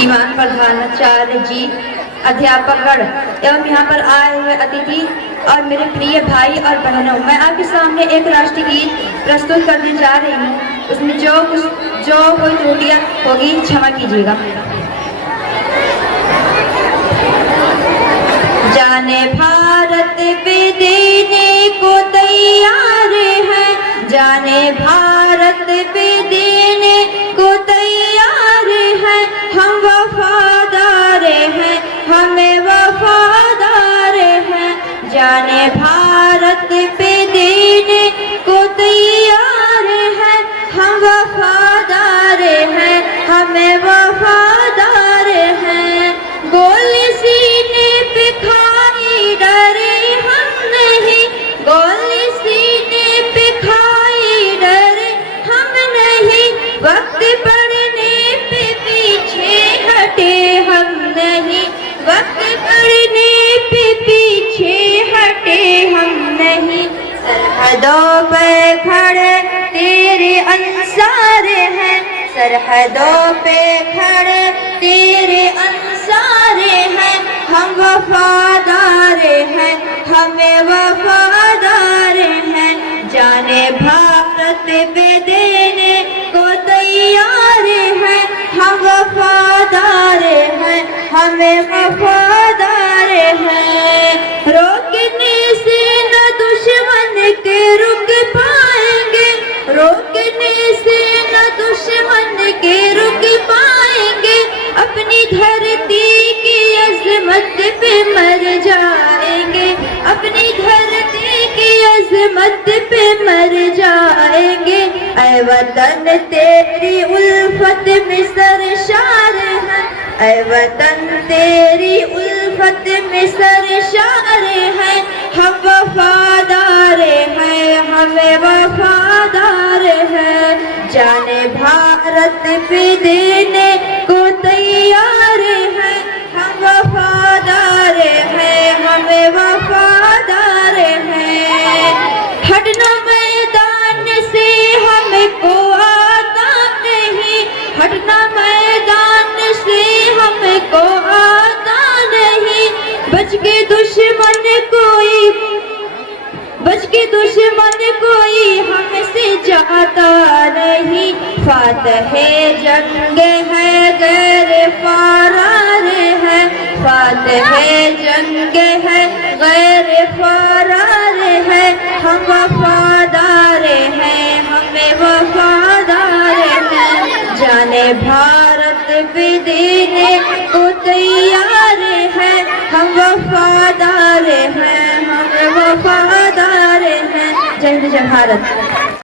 श्रीमान प्रधानाचार्य जी, अध्यापकगण एवं यहाँ पर आए हुए अतिथि और मेरे प्रिय भाई और बहनों, मैं आपके सामने एक राष्ट्रीय गीत प्रस्तुत करने जा रही हूँ। उसमें जो कोई त्रुटियाँ होगी क्षमा कीजिएगा। जाने भारत पे देने को तैयार है, जाने भारत पे देने को तैयार है, हम वफादार हैं, हमें वफादार हैं। जाने भारत पे देने को तैयार है, हम वफादार हैं, हमें वफादार हैं। गोली सीने पे खाई डरे हम नहीं, गोली सीने पे खाई डरे हम नहीं, वक्त पड़ने पे पीछे हटे हम नहीं, वक्त पड़ने पे पीछे हटे हम नहीं। सरहदों पे खड़े तेरे अंसार हैं, सरहदों पे खड़े तेरे अंसार हैं, हम वफादार हैं, हमें वफादार हैं। जाने भारत पे देने को तैयार हैं, हम वफादार हैं, हमें वफादार हैं। रोकने से न दुश्मन के रुक पाएंगे, रोकने से न दुश्मन के रुक पाएंगे, अपनी धरती की अज़मत पे मर जाएंगे, अपनी धरती की अज़मत पे मर जाएंगे। ऐ वतन तेरी उल्फत में सरशार है, ऐ वतन तेरी उल्फत में सरशार है, हम वफादार हैं, हमें वफादार हैं। जाने भारत पे देने को तैयार है, हम वफादार हैं, हमें वफादार हैं। हटना मैदान से हमको आता नहीं, हटना मैदान से हमको आता नहीं, बच के दुश्मन कोई, बच के दुश्मन कोई हमसे जाता नहीं। फातहे जंग है गैर फरार है, फातहे जंग है गैर फरार है, हम वफादार हैं, हमें वफादार हैं। जाने भारत पे देने को तैयार है, हम वफादार हैं, हम वफादार हैं। जय हिंद जय भारत।